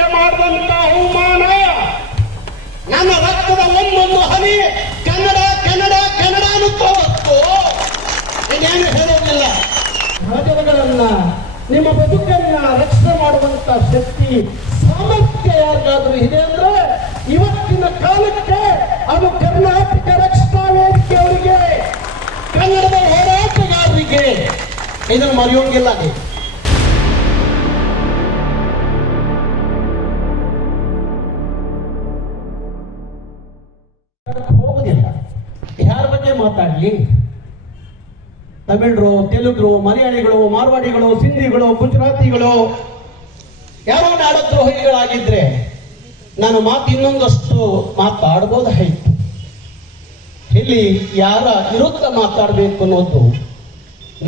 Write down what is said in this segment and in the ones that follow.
ಕನ್ನಡಿಗರಿಗೆ ಮಾಡಿದಂತ ಅವಮಾನ, ನನ್ನ ರಕ್ತದ ಒಂದೊಂದು ಹನಿ ಕನ್ನಡ ಕನ್ನಡ ಕನ್ನಡ ಅನ್ನುತ್ತಾ ಹೊತ್ತು ಇನ್ನೇನು ಹೇಳೋದಿಲ್ಲ. ರಾಜರುಗಳನ್ನ, ನಿಮ್ಮ ಬದುಕನ್ನ ರಕ್ಷಣೆ ಮಾಡುವಂತ ಶಕ್ತಿ ಸಾಮರ್ಥ್ಯ ಯಾರಿಗಾದ್ರೂ ಇದೆ ಅಂದ್ರೆ ಇವತ್ತಿನ ಕಾಲಕ್ಕೆ ಅದು ಕರ್ನಾಟಕ ರಕ್ಷಣಾ ವೇದಿಕೆಯವರಿಗೆ, ಕನ್ನಡದ ಹೋರಾಟಗಾರರಿಗೆ. ಇದನ್ನು ಮರೆಯೋಂಗಿಲ್ಲ. ಹೋಗುದಿಲ್ಲ. ಯಾರ ಬಗ್ಗೆ ಮಾತಾಡ್ಲಿ? ತಮಿಳರು, ತೆಲುಗರು, ಮಲಯಾಳಿಗಳು, ಮಾರ್ವಾಡಿಗಳು, ಸಿಂಧಿಗಳು, ಗುಜರಾತಿಗಳು ಯಾರೋ ನಾಡದ್ರೋಹಿಗಳಾಗಿದ್ರೆ ನಾನು ಮಾತು ಇನ್ನೊಂದಷ್ಟು ಮಾತಾಡ್ಬೋದಾಯ್ತು. ಇಲ್ಲಿ ಯಾರ ವಿರುದ್ಧ ಮಾತಾಡಬೇಕು ಅನ್ನೋದು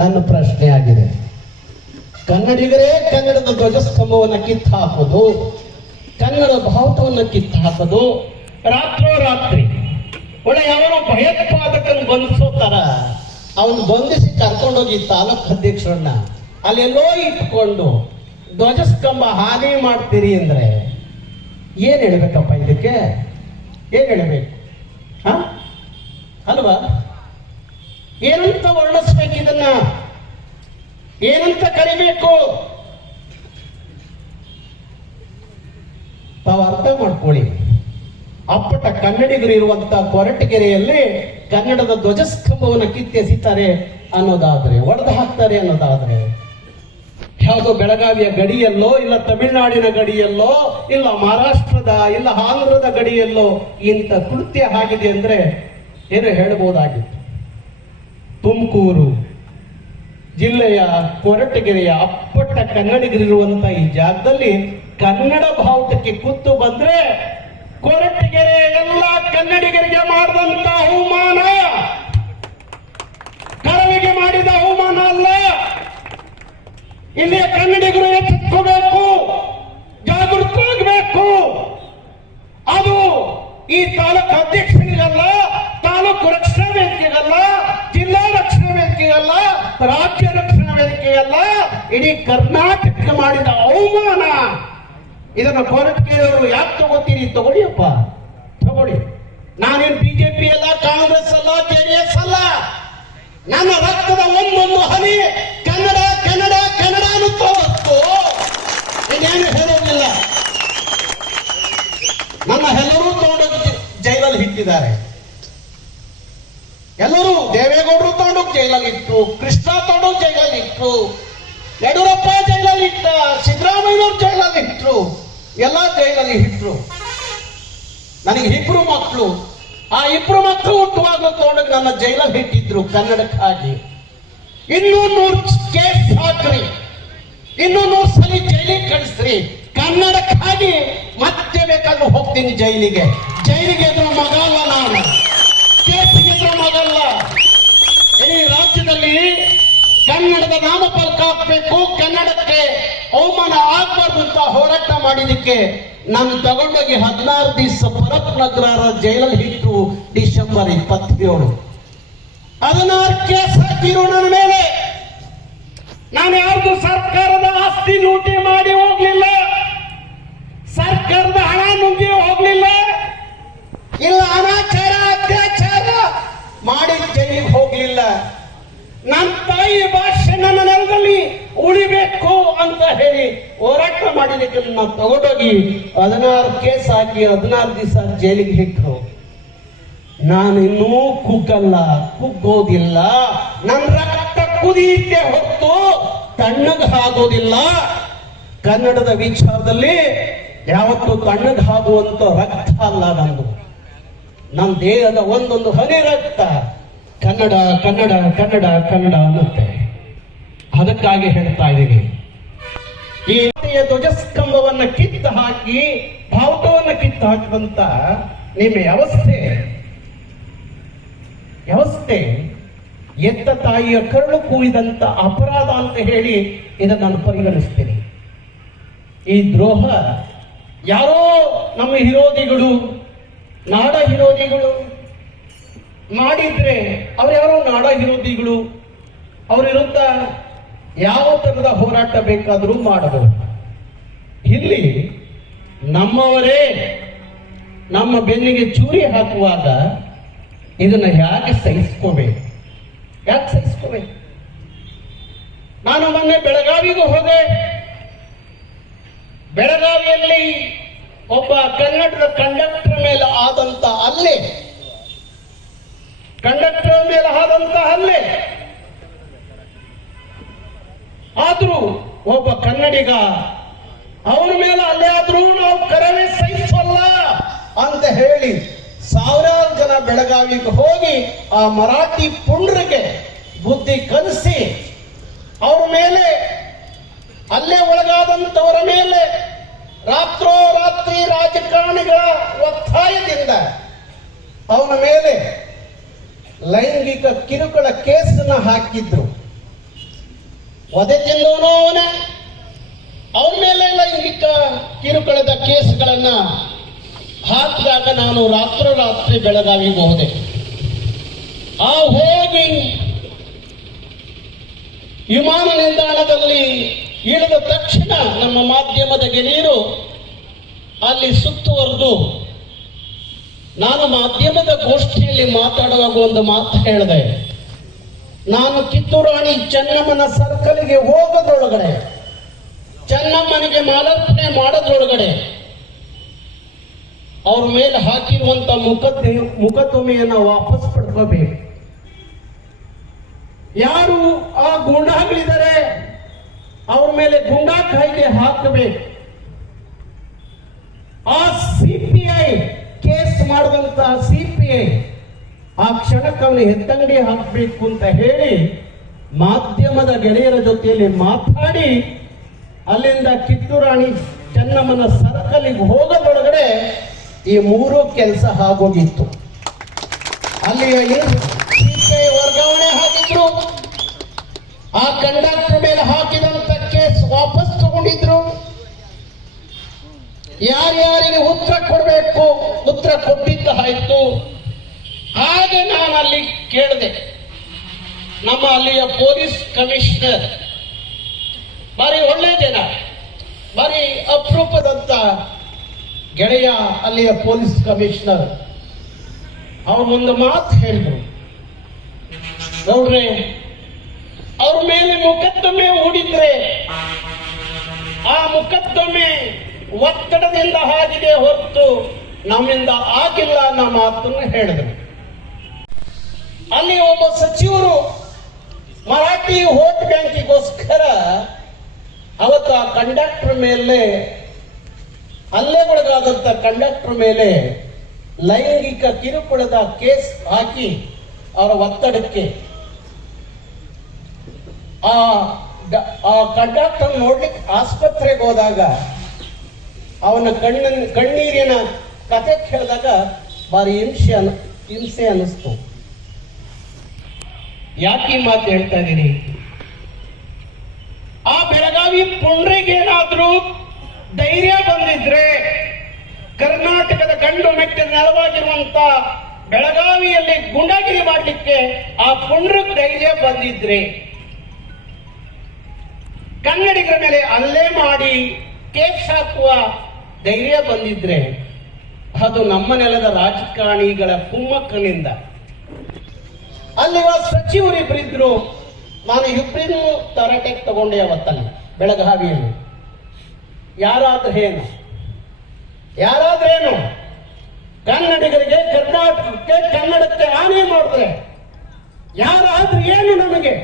ನನ್ನ ಪ್ರಶ್ನೆ ಆಗಿದೆ. ಕನ್ನಡಿಗರೇ ಕನ್ನಡದ ಧ್ವಜಸ್ತಂಭವನ್ನು ಕಿತ್ತು ಹಾಕೋದು, ಕನ್ನಡ ಬಾವುಟವನ್ನು ಕಿತ್ತು ಹಾಕೋದು, ರಾತ್ರೋರಾತ್ರಿ ಒಳ್ಳೆ ಯಾವನೋ ಭಯೋತ್ಪಾದಕನ ಬಂಧಿಸೋತಾರ ಅವನು ಬಂಧಿಸಿ ಕರ್ಕೊಂಡೋಗಿ ತಾಲೂಕು ಅಧ್ಯಕ್ಷರನ್ನ ಅಲ್ಲೆಲ್ಲೋ ಇಟ್ಕೊಂಡು ಧ್ವಜಸ್ತಂಭ ಹಾನಿ ಮಾಡ್ತೀರಿ ಅಂದ್ರೆ ಏನ್ ಹೇಳ್ಬೇಕಪ್ಪ? ಇದಕ್ಕೆ ಏನ್ ಹೇಳ್ಬೇಕು? ಅಲ್ವಾ? ಏನಂತ ವರ್ಣಿಸ್ಬೇಕು? ಇದನ್ನ ಏನಂತ ಕರಿಬೇಕು? ತಾವು ಅರ್ಥ ಮಾಡ್ಕೊಳ್ಳಿ. ಅಪ್ಪಟ ಕನ್ನಡಿಗರು ಇರುವಂತ ಕೊರಟಗೆರೆಯಲ್ಲಿ ಕನ್ನಡದ ಧ್ವಜಸ್ತಂಭವನ್ನು ಕಿತ್ತೆಸಿತಾರೆ ಅನ್ನೋದಾದ್ರೆ, ಒಡೆದು ಹಾಕ್ತಾರೆ ಅನ್ನೋದಾದ್ರೆ, ಯಾವುದೋ ಬೆಳಗಾವಿಯ ಗಡಿಯಲ್ಲೋ, ಇಲ್ಲ ತಮಿಳುನಾಡಿನ ಗಡಿಯಲ್ಲೋ, ಇಲ್ಲ ಮಹಾರಾಷ್ಟ್ರದ, ಇಲ್ಲ ಆಂಧ್ರದ ಗಡಿಯಲ್ಲೋ ಇಂಥ ಕೃತ್ಯ ಆಗಿದೆ ಅಂದ್ರೆ ಏನು ಹೇಳಬಹುದಾಗಿತ್ತು? ತುಮಕೂರು ಜಿಲ್ಲೆಯ ಕೊರಟಗೆರೆಯ ಅಪ್ಪಟ್ಟ ಕನ್ನಡಿಗರಿರುವಂತ ಈ ಜಾಗದಲ್ಲಿ ಕನ್ನಡ ಬಾವುಟಕ್ಕೆ ಕುತ್ತು ಬಂದ್ರೆ ಕೊರಟಗೆರೆ ಎಲ್ಲ ಕನ್ನಡಿಗರಿಗೆ ಮಾಡಿದಂತ ಅವಮಾನ, ಕರವಿಗೆ ಮಾಡಿದ ಅವಮಾನ ಅಲ್ಲ. ಇಲ್ಲಿಯ ಕನ್ನಡಿಗರು ಎಚ್ಚೆತ್ತುಕೋಬೇಕು, ಜಾಗೃತರಾಗಬೇಕು. ಅದು ಈ ತಾಲೂಕು ಅಧ್ಯಕ್ಷರಿಗಲ್ಲ, ತಾಲೂಕು ರಕ್ಷಣಾ ವೇದಿಕೆಗಲ್ಲ, ಜಿಲ್ಲಾ ರಕ್ಷಣಾ ವೇದಿಕೆಗಲ್ಲ, ರಾಜ್ಯ ರಕ್ಷಣಾ ವೇದಿಕೆಗಲ್ಲ, ಇಡೀ ಕರ್ನಾಟಕ ಮಾಡಿದ ಅವಮಾನ. ಇದನ್ನ ಕೊರಟಗೆರೆಯವರು ಯಾಕೆ ತಗೋತೀರಿ? ತಗೊಳ್ಳಿಯಪ್ಪ, ತಗೊಳ್ಳಿ. ನಾನೇನು ಬಿಜೆಪಿ ಅಲ್ಲ, ಕಾಂಗ್ರೆಸ್ ಅಲ್ಲ, ಜೆಡಿಎಸ್ ಅಲ್ಲ. ನನ್ನ ರಕ್ತದ ಒಂದೊಂದು ಹನಿ ಕನ್ನಡ ಕನ್ನಡ ಕನ್ನಡ ಅನ್ನುತ್ತಾ ಹೊತ್ತು ಇನ್ನೇನು ಹೇಳೋದಿಲ್ಲ. ನನ್ನ ಎಲ್ಲರೂ ತಗೊಂಡೋಗಿ ಜೈಲಲ್ಲಿ ಇಟ್ಟಿದ್ದಾರೆ. ಎಲ್ಲರೂ ದೇವೇಗೌಡರು ತಗೊಂಡೋಗಿ ಜೈಲಲ್ಲಿ ಇಟ್ಟು, ಕೃಷ್ಣ ತಗೊಂಡೋಗಿ ಜೈಲಲ್ಲಿ ಇಟ್ಟು, ಯಡಿಯೂರಪ್ಪ ಜೈಲಲ್ಲಿ ಇಟ್ಟ, ಸಿದ್ದರಾಮಯ್ಯವ್ರು ಜೈಲಲ್ಲಿ ಇಟ್ರು, ಎಲ್ಲ ಜೈಲಲ್ಲಿ ಇಟ್ರು. ನನಗೆ ಇಬ್ರು ಮಕ್ಕಳು. ಆ ಇಬ್ರು ಮಕ್ಕಳು ಹುಟ್ಟುವಾಗಲೂ ತಗೊಂಡೋಗಿ ನನ್ನ ಜೈಲಲ್ಲಿ ಇಟ್ಟಿದ್ರು ಕನ್ನಡಕ್ಕಾಗಿ. ಇನ್ನೂ 100 ಕೇಸ್ ಹಾಕ್ರಿ, ಇನ್ನೂ 100 ಸಲ ಜೈಲಿಗೆ ಕಳಿಸ್ರಿ ಕನ್ನಡಕ್ಕಾಗಿ. ಮತ್ತೆ ಬೇಕಾದ್ರೂ ಹೋಗ್ತೀನಿ ಜೈಲಿಗೆ. ಜೈಲಿಗೆ ಎದುರು ಮಗ ಅಲ್ಲ ನಾನು, ಕೇಸಿಗೆ ಎದುರು ಮಗಲ್ಲ. ಈ ರಾಜ್ಯದಲ್ಲಿ ಕನ್ನಡದ ನಾಮಫಲಕ ಹಾಕಬೇಕು, ಕನ್ನಡಕ್ಕೆ ಅವಮಾನ ಆಗಬಾರ್ದು ಅಂತ ಹೋರಾಟ ಮಾಡಿದಕ್ಕೆ ನಾನು ತಗೊಂಡೋಗಿ 16 ದಿವಸ ಭರತ್ ನಗರ ಜೈಲಲ್ಲಿ ಇಟ್ಟು ಡಿಸೆಂಬರ್ 27 16 ಕೇಸ್ ಹಾಕಿರು ನನ್ನ ಮೇಲೆ. ನಾನು ಯಾರ್ದು ಸರ್ಕಾರದ ಆಸ್ತಿ ಲೂಟಿ ಮಾಡಿ ಹೋಗ್ಲಿಲ್ಲ, ಸರ್ಕಾರದ ಹಣ ನುಂಗಿ ಹೋಗ್ಲಿಲ್ಲ, ಇಲ್ಲ ಅನಾಚಾರ ಅತ್ಯಾಚಾರ ಮಾಡಿ ಜೈಲಿಗೆ ಹೋಗ್ಲಿಲ್ಲ. ನನ್ನ ತಾಯಿ ಭಾಷೆ ನನ್ನ ನೆಲದಲ್ಲಿ ಉಳಿಬೇಕು ಅಂತ ಹೇಳಿ ಹೋರಾಟ ಮಾಡಿದಕ್ಕೆ ನಾನು ತಗೊಂಡೋಗಿ 16 ಕೇಸ್ ಹಾಕಿ 16 ದಿವಸ ಜೈಲಿಗೆ ಇಟ್ಟರು. ನಾನು ಇನ್ನೂ ಕುಗ್ಗಲ್ಲ, ಕುಗ್ಗೋದಿಲ್ಲ. ನನ್ನ ರಕ್ತ ಕುದಿಯುತ್ತೆ ಹೊತ್ತು ತಣ್ಣಗಾಗೋದಿಲ್ಲ. ಕನ್ನಡದ ವಿಚಾರದಲ್ಲಿ ಯಾವತ್ತೂ ತಣ್ಣಗಾಗುವಂತ ರಕ್ತ ಅಲ್ಲ ನಂದು. ನನ್ನ ದೇಹದ ಒಂದೊಂದು ಹನಿ ರಕ್ತ ಕನ್ನಡ ಕನ್ನಡ ಕನ್ನಡ ಕನ್ನಡ ಅನ್ನುತ್ತೆ. ಅದಕ್ಕಾಗಿ ಹೇಳ್ತಾ ಇದ್ದೀವಿ, ಈ ಧ್ವಜಸ್ತಂಭವನ್ನ ಕಿತ್ತು ಹಾಕಿ, ಬಾವುಟವನ್ನ ಕಿತ್ತು ಹಾಕುವಂತ ನಿಮ್ಮ ವ್ಯವಸ್ಥೆ ಎತ್ತ ತಾಯಿಯ ಕರುಳು ಕೂಯಿದಂತ ಅಪರಾಧ ಅಂತ ಹೇಳಿ ಇದನ್ನು ನಾನು ಪರಿಗಣಿಸ್ತೇನೆ. ಈ ದ್ರೋಹ ಯಾರೋ ನಮ್ಮ ವಿರೋಧಿಗಳು, ನಾಡ ವಿರೋಧಿಗಳು ಮಾಡಿದ್ರೆ ಅವ್ರು ಯಾರೋ ನಾಡ ವಿರೋಧಿಗಳು, ಅವ್ರ ವಿರುದ್ಧ ಯಾವ ತರದ ಹೋರಾಟ ಬೇಕಾದರೂ ಮಾಡಬಹುದು. ಇಲ್ಲಿ ನಮ್ಮವರೇ ನಮ್ಮ ಬೆನ್ನಿಗೆ ಚೂರಿ ಹಾಕುವಾಗ ಇದನ್ನ ಹೇಗೆ ಸಹಿಸ್ಕೋಬೇಕು? ಯಾಕೆ ಸಹಿಸ್ಕೋಬೇಕು? ನಾನು ಮೊನ್ನೆ ಬೆಳಗಾವಿಗೂ ಹೋದೆ. ಬೆಳಗಾವಿಯಲ್ಲಿ ಒಬ್ಬ ಕನ್ನಡದ ಕಂಡಕ್ಟರ್ ಮೇಲೆ ಆದಂತ ಹಲ್ಲೆ, ಆದ್ರೂ ಒಬ್ಬ ಕನ್ನಡಿಗ ಅವನ ಮೇಲೆ ಹಲ್ಲೆ ಆದ್ರೂ ನಾವು ಕರವೇ ಸಹಿಸಲ್ಲ ಅಂತ ಹೇಳಿ ಸಾವಿರಾರು ಜನ ಬೆಳಗಾವಿಗೆ ಹೋಗಿ ಆ ಮರಾಠಿ ಪುಂಡ್ರಿಗೆ ಬುದ್ಧಿ ಕಲಿಸಿ ಅವ್ರ ಮೇಲೆ ಅಲ್ಲೇ ಒಳಗಾದಂತವರ ಮೇಲೆ ರಾತ್ರೋರಾತ್ರಿ ರಾಜಕಾರಣಿಗಳ ಒತ್ತಾಯದಿಂದ ಅವನ ಮೇಲೆ ಲೈಂಗಿಕ ಕಿರುಕುಳ ಕೇಸನ್ನ ಹಾಕಿದ್ರು. ವಧೆ ತಿಂದವನು ಅವನೇ. ಅವನ ಮೇಲೆ ಲೈಂಗಿಕ ಕಿರುಕುಳದ ಕೇಸ್ಗಳನ್ನ ಹಾಕಿದಾಗ ನಾನು ರಾತ್ರೋರಾತ್ರಿ ಬೆಳಗಾವಿಗೆ ಹೋದೆ. ಹೋಗಿ ವಿಮಾನ ನಿಲ್ದಾಣದಲ್ಲಿ ಇಳಿದ ತಕ್ಷಣ ನಮ್ಮ ಮಾಧ್ಯಮದ ಗೆಳೆಯರು ಅಲ್ಲಿ ಸುತ್ತುವರೆದು ನಾನು ಮಾಧ್ಯಮದ ಗೋಷ್ಠಿಯಲ್ಲಿ ಮಾತಾಡುವಾಗ ಒಂದು ಮಾತು ಹೇಳಿದೆ. ನಾನು ಕಿತ್ತೂರು ರಾಣಿ ಚೆನ್ನಮ್ಮನ ಸರ್ಕಲ್ಗೆ ಹೋಗೋದ್ರೊಳಗಡೆ, ಚೆನ್ನಮ್ಮನಿಗೆ ಮಾಲಾರ್ಪಣೆ ಮಾಡೋದ್ರೊಳಗಡೆ ಅವ್ರ ಮೇಲೆ ಹಾಕಿರುವಂತ ಮುಖದ್ದುಮೆಯನ್ನು ವಾಪಸ್ ಪಡ್ಕೋಬೇಕು. ಯಾರು ಆ ಗೂಂಡಾಗಳಿದ್ದಾರೆ ಅವ್ರ ಮೇಲೆ ಗುಂಡಾ ಕಾಯ್ದೆ ಹಾಕಬೇಕು. ಆ ಸಿಪಿಐ ಕೇಸ್ ಮಾಡಿದಂತ ಸಿಪಿಐ ಆ ಕ್ಷಣಕ್ಕೆ ಅವನು ಹೆತ್ತಂಗಡಿ ಹಾಕಬೇಕು ಅಂತ ಹೇಳಿ ಮಾಧ್ಯಮದ ಗೆಳೆಯರ ಜೊತೆಯಲ್ಲಿ ಮಾತಾಡಿ ಅಲ್ಲಿಂದ ಕಿತ್ತೂರು ರಾಣಿ ಚೆನ್ನಮ್ಮನ ಸರ್ಕಲ್ಗೆ ಹೋಗೋದ್ರೊಳಗಡೆ ಈ ಮೂರು ಕೆಲಸ ಆಗೋಗಿತ್ತು. ಅಲ್ಲಿ ಸಿಪಿಐ ವರ್ಗಾವಣೆ ಹಾಕಿದ್ರು, ಆ ಕಂಡಕ್ಟರ್ ಮೇಲೆ ಹಾಕಿದಂತ ಕೇಸ್ ವಾಪಸ್ ತಗೊಂಡಿದ್ರು, ಯಾರ್ಯಾರಿಗೆ ಉತ್ತರ ಕೊಡಬೇಕು ಉತ್ತರ ಕೊಟ್ಟಿದ್ದಾಯ್ತು. ಹಾಗೆ ನಾನು ಅಲ್ಲಿ ಕೇಳಿದೆ, ನಮ್ಮ ಅಲ್ಲಿಯ ಪೊಲೀಸ್ ಕಮಿಷನರ್ ಬಾರಿ ಒಳ್ಳೆ ಜನ, ಬಾರಿ ಅಪರೂಪದಂತ ಗೆಳೆಯ ಅಲ್ಲಿಯ ಪೊಲೀಸ್ ಕಮಿಷನರ್. ಅವ್ರು ಒಂದು ಮಾತು ಹೇಳಿದ್ರು, ನೋಡ್ರೆ ಅವ್ರ ಮೇಲೆ ಮೊಕದ್ದಮೆ ಹೂಡಿದ್ರೆ ಆ ಮೊಕದ್ದಮೆ ಒತ್ತಡದಿಂದ ಆಗಿದೆ ಹೊರತು ನಮ್ಮಿಂದ ಆಗಿಲ್ಲ ಅನ್ನೋ ಮಾತನ್ನು ಹೇಳಿದ್ರು. ಅಲ್ಲಿ ಒಬ್ಬ ಸಚಿವರು ಮರಾಠಿ ವೋಟ್ ಬ್ಯಾಂಕಿಗೋಸ್ಕರ ಅವತ್ತು ಆ ಕಂಡಕ್ಟರ್ ಮೇಲೆ ಹಲ್ಲೆಗೊಳಗಾದಂತ ಕಂಡಕ್ಟರ್ ಮೇಲೆ ಲೈಂಗಿಕ ಕಿರುಕುಳದ ಕೇಸ್ ಹಾಕಿ ಅವರ ಒತ್ತಡಕ್ಕೆ ಆ ಕಂಡಕ್ಟರ್ ನೋಡ್ಲಿಕ್ಕೆ ಆಸ್ಪತ್ರೆಗೆ ಹೋದಾಗ ಅವನ ಕಣ್ಣೀರಿನ ಕತೆ ಕೇಳಿದಾಗ ಬಾರಿ ಹಿಂಸೆ ಅನ್ನಿಸ್ತು. ಯಾಕೆ ಮಾತು ಹೇಳ್ತಾ ಇದ್ದೀನಿ? ಆ ಬೆಳಗಾವಿ ಪುಂಡ್ರಿಗೇನಾದ್ರೂ ಧೈರ್ಯ ಬಂದಿದ್ರೆ, ಕರ್ನಾಟಕದ ಗಂಡು ಮೆಟ್ಟಿದ ನೆಲವಾಗಿರುವಂತ ಬೆಳಗಾವಿಯಲ್ಲಿ ಗುಂಡಾಗಿರಿ ಮಾಡಲಿಕ್ಕೆ ಆ ಪುಂಡ್ರಿಗೆ ಧೈರ್ಯ ಬಂದಿದ್ರೆ, ಕನ್ನಡಿಗರ ಮೇಲೆ ಹಲ್ಲೆ ಮಾಡಿ ಕೇಸ್ ಹಾಕುವ ಧೈರ್ಯ ಬಂದಿದ್ರೆ, ಅದು ನಮ್ಮ ನೆಲದ ರಾಜಕಾರಣಿಗಳ ಕುಮ್ಮಕ್ಕನಿಂದ. ಅಲ್ಲಿವ ಸಚಿವರಿಬ್ಬರಿದ್ರು, ನಾನು ಇಬ್ಬರಿಗೂ ತರಾಟೆಗೆ ತಗೊಂಡೆ ಅವತ್ತಲ್ಲಿ ಬೆಳಗಾವಿಯಲ್ಲಿ. ಯಾರಾದ್ರೇನು ಕನ್ನಡಿಗರಿಗೆ, ಕರ್ನಾಟಕಕ್ಕೆ, ಕನ್ನಡಕ್ಕೆ ಹಾನಿ ಮಾಡಿದ್ರೆ ಯಾರಾದ್ರೂ ಏನು ನಮಗೆ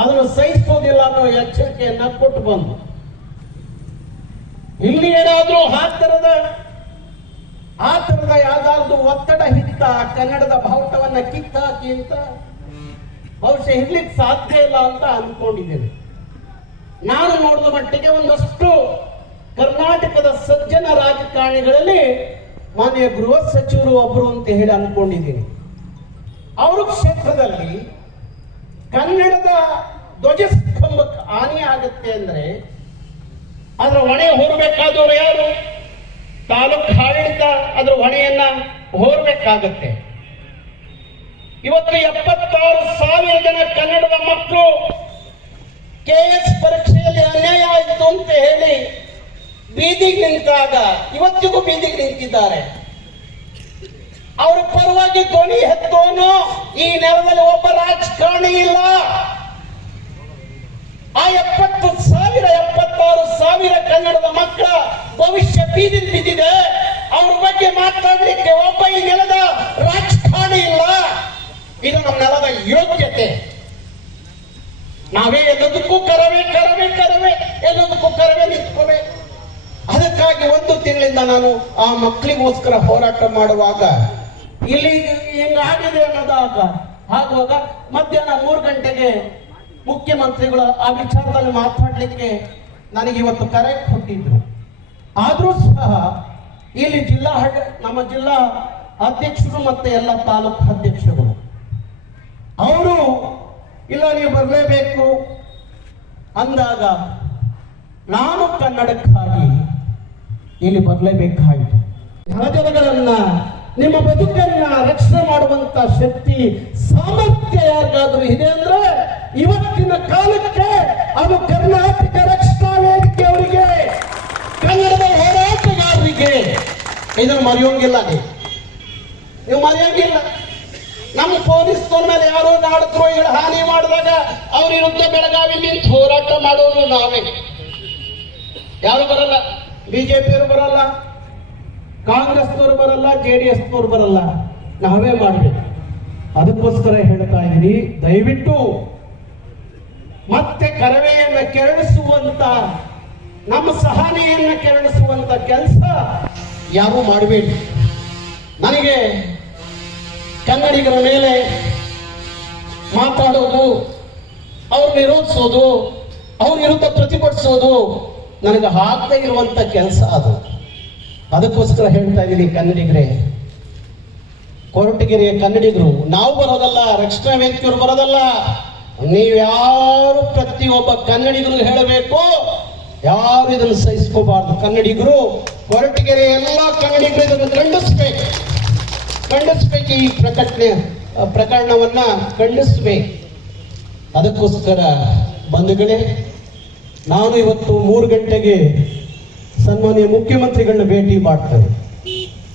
ಅದನ್ನು ಸಹಿಸೋದಿಲ್ಲ ಅನ್ನೋ ಎಚ್ಚರಿಕೆಯನ್ನ ಕೊಟ್ಟು ಬಂದು, ಇಲ್ಲಿ ಏನಾದ್ರೂ ಆ ತರದ ಯಾವ್ದಾದ್ರು ಒತ್ತಡ ಹಿತ್ತ ಕನ್ನಡದ ಬಾವುಟವನ್ನ ಕಿತ್ತಾಕಿ ಅಂತ ಬಹುಶಃ ಇರ್ಲಿಕ್ಕೆ ಸಾಧ್ಯ ಇಲ್ಲ ಅಂತ ಅನ್ಕೊಂಡಿದ್ದೇನೆ. ನಾನು ನೋಡಿದ ಮಟ್ಟಿಗೆ ಒಂದಷ್ಟು ಕರ್ನಾಟಕದ ಸಜ್ಜನ ರಾಜಕಾರಣಿಗಳಲ್ಲಿ ಮಾನ್ಯ ಗೃಹ ಸಚಿವರು ಒಬ್ಬರು ಅಂತ ಹೇಳಿ ಅನ್ಕೊಂಡಿದ್ದೀನಿ. ಅವ್ರ ಕ್ಷೇತ್ರದಲ್ಲಿ ಕನ್ನಡದ ಧ್ವಜಸ್ತಂಭಕ್ಕೆ ಹಾನಿ ಆಗುತ್ತೆ ಅಂದ್ರೆ ಅದರ ಹೊಣೆ ಹೊರಬೇಕಾದವರು ಯಾರು? ತಾಲೂಕು ಆಡಳಿತ ಅದರ ಹೊಣೆಯನ್ನ ಹೊರಬೇಕಾಗತ್ತೆ. ಇವತ್ತು 76,000 ಜನ ಕನ್ನಡದ ಮಕ್ಕಳು KS ಪರೀಕ್ಷೆಯಲ್ಲಿ ಅನ್ಯಾಯ ಆಯಿತು ಅಂತ ಹೇಳಿ ಬೀದಿಗೆ ನಿಂತಾಗ ಇವತ್ತಿಗೂ ಬೀದಿಗೆ ನಿಂತಿದ್ದಾರೆ. ಅವರ ಪರವಾಗಿ ಧ್ವನಿ ಎತ್ತೋನು ಈ ನೆಲದಲ್ಲಿ ಒಬ್ಬ ರಾಜಕಾರಣಿ ಇಲ್ಲ. ಆ 70,000 76,000 ಕನ್ನಡದ ಮಕ್ಕಳ ಭವಿಷ್ಯ ಬೀದಿಗೆ ಬಿದ್ದಿದೆ. ಅವ್ರ ಬಗ್ಗೆ ಮಾತಾಡಲಿಕ್ಕೆ ಒಬ್ಬ ಈ ನೆಲದ ರಾಜಕಾರಣಿ ಇಲ್ಲ. ಇದು ನಮ್ಮ ನೆಲದ ಯೋಗ್ಯತೆ. ನಾವೇ ಎಲ್ಲದಕ್ಕೂ ಕರವೇ ಎಲ್ಲದಕ್ಕೂ ಕರವೇ ನಿಂತ್ಕೋಬೇಕು. ಅದಕ್ಕಾಗಿ 1 ತಿಂಗಳಿಂದ ನಾನು ಆ ಮಕ್ಕಳಿಗೋಸ್ಕರ ಹೋರಾಟ ಮಾಡುವಾಗ ಇಲ್ಲಿ ಹಿಂಗಾಗಿದೆ ಅನ್ನೋದಾಗ ಆಗುವಾಗ ಮಧ್ಯಾಹ್ನ 3 ಗಂಟೆಗೆ ಮುಖ್ಯಮಂತ್ರಿಗಳು ಆ ವಿಚಾರದಲ್ಲಿ ಮಾತಾಡ್ಲಿಕ್ಕೆ ನನಗೆ ಇವತ್ತು ಕರೆ ಕೊಟ್ಟಿದ್ರು. ಆದ್ರೂ ಸಹ ಇಲ್ಲಿ ನಮ್ಮ ಜಿಲ್ಲಾ ಅಧ್ಯಕ್ಷರು ಮತ್ತೆ ಎಲ್ಲ ತಾಲೂಕು ಅಧ್ಯಕ್ಷರು ಅವರು ಇಲ್ಲ ನೀವು ಬರಲೇಬೇಕು ಅಂದಾಗ ನಾನು ಕನ್ನಡಕ್ಕಾಗಿ ಇಲ್ಲಿ ಬರಲೇಬೇಕಾಯಿತು. ಜನಗಳನ್ನ ನಿಮ್ಮ ಬದುಕನ್ನ ರಕ್ಷಣೆ ಮಾಡುವಂತ ಶಕ್ತಿ ಸಾಮರ್ಥ್ಯ ಯಾರಿಗಾದ್ರೂ ಇದೆ ಅಂದ್ರೆ ಇವತ್ತಿನ ಕಾಲಕ್ಕೆ ಅದು ಕರ್ನಾಟಕ ರಕ್ಷಣಾ ವೇದಿಕೆ ಅವರಿಗೆ, ಕನ್ನಡದ ಹೋರಾಟಗಾರರಿಗೆ. ಇದನ್ನು ಮರೆಯೋಂಗಿಲ್ಲ, ನೀವು ಮರೆಯೋಂಗಿಲ್ಲ. ನಮ್ಮ ಪೊಲೀಸ್ನವ್ರ ಮೇಲೆ ಯಾರೋ ನಾಡದ್ರೋಹಿಗಳು ಹಾನಿ ಮಾಡಿದಾಗ ಅವ್ರ ವಿರುದ್ಧ ಬೆಳಗಾವಿ ನಿಂತು ಹೋರಾಟ ಮಾಡೋರು ನಾವೇ. ಯಾರು ಬರಲ್ಲ, ಬಿಜೆಪಿಯವರು ಬರಲ್ಲ, ಕಾಂಗ್ರೆಸ್ನವ್ರು ಬರಲ್ಲ, JDSನವ್ರು ಬರಲ್ಲ, ನಾವೇ ಮಾಡಬೇಕು. ಅದಕ್ಕೋಸ್ಕರ ಹೇಳ್ತಾ ಇದ್ದೀನಿ, ದಯವಿಟ್ಟು ಮತ್ತೆ ಕರವೆಯನ್ನು ಕೆರಳಿಸುವಂತ, ನಮ್ಮ ಸಹನೆಯನ್ನ ಕೆರಳಿಸುವಂತ ಕೆಲಸ ಯಾರು ಮಾಡಬೇಡಿ. ನನಗೆ ಕನ್ನಡಿಗರ ಮೇಲೆ ಮಾತಾಡೋದು, ಅವ್ರು ವಿರೋಧಿಸೋದು, ಅವ್ರ ವಿರುದ್ಧ ಪ್ರತಿಭಟಿಸೋದು ನನಗೆ ಆಗದೇ ಇರುವಂತ ಕೆಲಸ ಅದು. ಅದಕ್ಕೋಸ್ಕರ ಹೇಳ್ತಾ ಇದ್ದೀನಿ, ಕನ್ನಡಿಗರೇ, ಕೊರಟಗೆರೆಯ ಕನ್ನಡಿಗರು ನಾವು ಬರೋದಲ್ಲ, ರಕ್ಷಣಾ ವೇದಿಕೆಯವರು ಬರೋದಲ್ಲ, ನೀವ್ಯಾರು ಪ್ರತಿಯೊಬ್ಬ ಕನ್ನಡಿಗರು ಹೇಳಬೇಕು, ಯಾರು ಇದನ್ನು ಸಹಿಸ್ಕೋಬಾರ್ದು. ಕನ್ನಡಿಗರು, ಕೊರಟಗೆರೆ ಎಲ್ಲ ಕನ್ನಡಿಗರು ಇದನ್ನು ಖಂಡಿಸ್ಬೇಕು. ಈ ಪ್ರಕರಣವನ್ನ ಖಂಡಿಸ್ಬೇಕು. ಅದಕ್ಕೋಸ್ಕರ ಬಂಧುಗಳೇ, ನಾನು ಇವತ್ತು 3 ಗಂಟೆಗೆ ಸನ್ಮಾನ್ಯ ಮುಖ್ಯಮಂತ್ರಿಗಳನ್ನ ಭೇಟಿ ಮಾಡ್ತೇನೆ.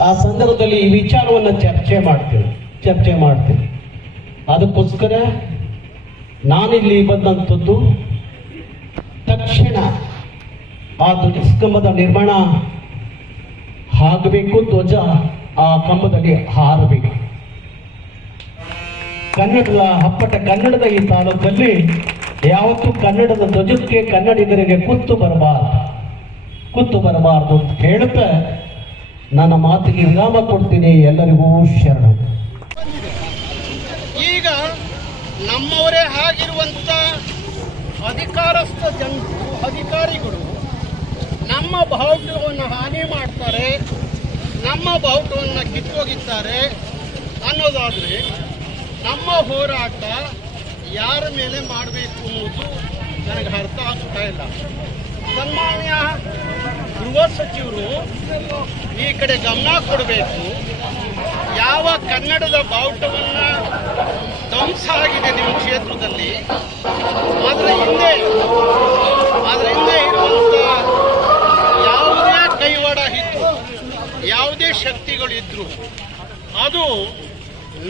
ಆ ಸಂದರ್ಭದಲ್ಲಿ ಈ ವಿಚಾರವನ್ನು ಚರ್ಚೆ ಮಾಡ್ತೇನೆ. ಅದಕ್ಕೋಸ್ಕರ ನಾನಿಲ್ಲಿ ಬಂದಂಥದ್ದು, ತಕ್ಷಣ ಆ ಧ್ವಜಸ್ತಂಭದ ನಿರ್ಮಾಣ ಆಗಬೇಕು, ಧ್ವಜ ಆ ಕಂಬದಲ್ಲಿ ಹಾರಬೇಕು. ಕನ್ನಡದ ಈ ತಾಲೂಕಲ್ಲಿ ಯಾವತ್ತೂ ಕನ್ನಡದ ಧ್ವಜಕ್ಕೆ ಕನ್ನಡಿಗರಿಗೆ ಕುತ್ತು ಬರಬಾರದು ಅಂತ ಹೇಳುತ್ತಾ ನನ್ನ ಮಾತಿಗೆ ವಿರಾಮ ಕೊಡ್ತೀನಿ. ಎಲ್ಲರಿಗೂ ಶರಣು. ಈಗ ನಮ್ಮವರೇ ಆಗಿರುವಂತ ಅಧಿಕಾರಿಗಳು ನಮ್ಮ ಬಾವುಟವನ್ನು ಹಾನಿ ಮಾಡ್ತಾರೆ, ನಮ್ಮ ಬಾವುಟವನ್ನು ಕಿತ್ತೋಗಿದ್ದಾರೆ ಅನ್ನೋದಾದ್ರೆ ನಮ್ಮ ಹೋರಾಟ ಯಾರ ಮೇಲೆ ಮಾಡಬೇಕು ಅನ್ನೋದು ನನಗೆ ಅರ್ಥ ಆಗ್ತಾ ಇಲ್ಲ. ಸನ್ಮಾನ್ಯ ಗೃಹ ಸಚಿವರು ಈ ಕಡೆ ಗಮನ ಕೊಡಬೇಕು. ಯಾವ ಕನ್ನಡದ ಬಾವುಟವನ್ನು ಧ್ವಂಸ ಆಗಿದೆ ನಿಮ್ಮ ಕ್ಷೇತ್ರದಲ್ಲಿ, ಅದರ ಹಿಂದೆ ಇರುವಂತ ಯಾವುದೇ ಕೈವಾಡ ಇದ್ರು, ಯಾವುದೇ ಶಕ್ತಿಗಳಿದ್ರು, ಅದು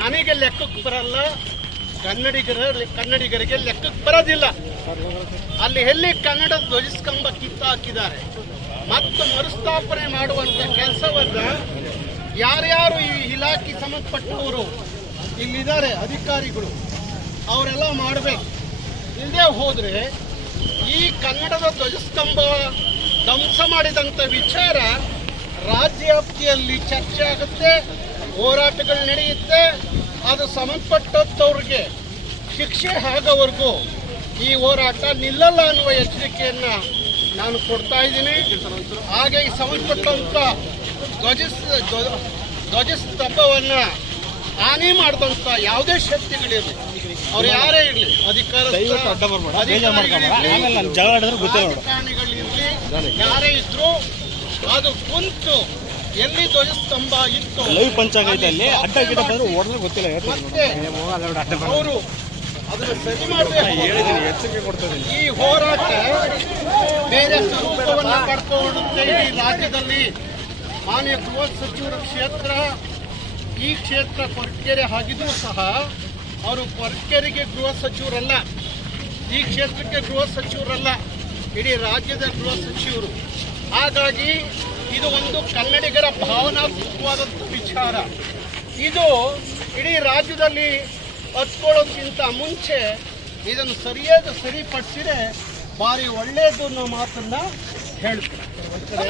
ನನಗೆ ಲೆಕ್ಕಕ್ಕೆ ಬರಲ್ಲ, ಕನ್ನಡಿಗರಿಗೆ ಲೆಕ್ಕಕ್ಕೆ ಬರೋದಿಲ್ಲ. ಅಲ್ಲಿ ಎಲ್ಲಿ ಕನ್ನಡದ ಧ್ವಜಸ್ತಂಭ ಕಿತ್ತಾಕಿದ್ದಾರೆ ಮತ್ತು ಮರುಸ್ಥಾಪನೆ ಮಾಡುವಂತ ಕೆಲಸವನ್ನ ಯಾರ್ಯಾರು ಈ ಇಲಾಖೆ ಸಂಬಂಧಪಟ್ಟವರು ಇಲ್ಲಿದ್ದಾರೆ ಅಧಿಕಾರಿಗಳು ಅವರೆಲ್ಲ ಮಾಡಬೇಕು. ಇಲ್ಲದೆ ಹೋದ್ರೆ ಈ ಕನ್ನಡದ ಧ್ವಜಸ್ತಂಭ ಧ್ವಂಸ ಮಾಡಿದಂಥ ವಿಚಾರ ರಾಜ್ಯ ವ್ಯಾಪ್ತಿಯಲ್ಲಿ ಚರ್ಚೆ ಆಗುತ್ತೆ, ಹೋರಾಟಗಳು ನಡೆಯುತ್ತೆ. ಅದು ಸಂಬಂಧಪಟ್ಟವ್ರಿಗೆ ಶಿಕ್ಷೆ ಆಗೋವರೆಗೂ ಈ ಹೋರಾಟ ನಿಲ್ಲಲ್ಲ ಅನ್ನುವ ಎಚ್ಚರಿಕೆಯನ್ನ ನಾನು ಕೊಡ್ತಾ ಇದ್ದೀನಿ. ಹಾಗೆ ಈ ಸಂಬಂಧಪಟ್ಟಂತ ಧ್ವಜಸ್ತಂಭವನ್ನ ಹಾನಿ ಮಾಡಿದಂತ ಯಾವುದೇ ಶಕ್ತಿಗಳಿರಲಿ, ಅವ್ರು ಯಾರೇ ಇರಲಿ, ರಾಜಕಾರಣಿಗಳಿರ್ಲಿ, ಯಾರೇ ಇದ್ರು, ಅದು ಕುಂತು ಎಲ್ಲಿ ಧ್ವಜಸ್ತಂಭ ಇತ್ತು ಅವರು ಅದನ್ನು ಸರಿ ಮಾಡಬೇಕು. ಈ ಹೋರಾಟ ಬೇರೆ ಸ್ವರೂಪವನ್ನು ಪಡ್ಕೊಳ್ಳುತ್ತೆ. ಈ ರಾಜ್ಯದಲ್ಲಿ ಮಾನ್ಯ ಗೃಹ ಸಚಿವರ ಕ್ಷೇತ್ರ, ಈ ಕ್ಷೇತ್ರ ಕೊರಟಗೆರೆ ಆಗಿದ್ರೂ ಸಹ ಅವರು ಕೊರಟಗೆರೆಗೆ ಗೃಹ ಸಚಿವರಲ್ಲ, ಈ ಕ್ಷೇತ್ರಕ್ಕೆ ಗೃಹ ಸಚಿವರಲ್ಲ, ಇಡೀ ರಾಜ್ಯದ ಗೃಹ ಸಚಿವರು. ಹಾಗಾಗಿ ಇದು ಒಂದು ಕನ್ನಡಿಗರ ಭಾವನಾತ್ಮಕವಾದಂಥ ವಿಚಾರ. ಇದು ಇಡೀ ರಾಜ್ಯದಲ್ಲಿ ಹಚ್ಕೊಳ್ಳೋಕ್ಕಿಂತ ಮುಂಚೆ ಇದನ್ನು ಸರಿಯಾಗಿ ಸರಿಪಡಿಸಿದರೆ ಭಾರಿ ಒಳ್ಳೆಯದು ಅನ್ನೋ ಮಾತನ್ನ ಹೇಳ್ತಾರೆ.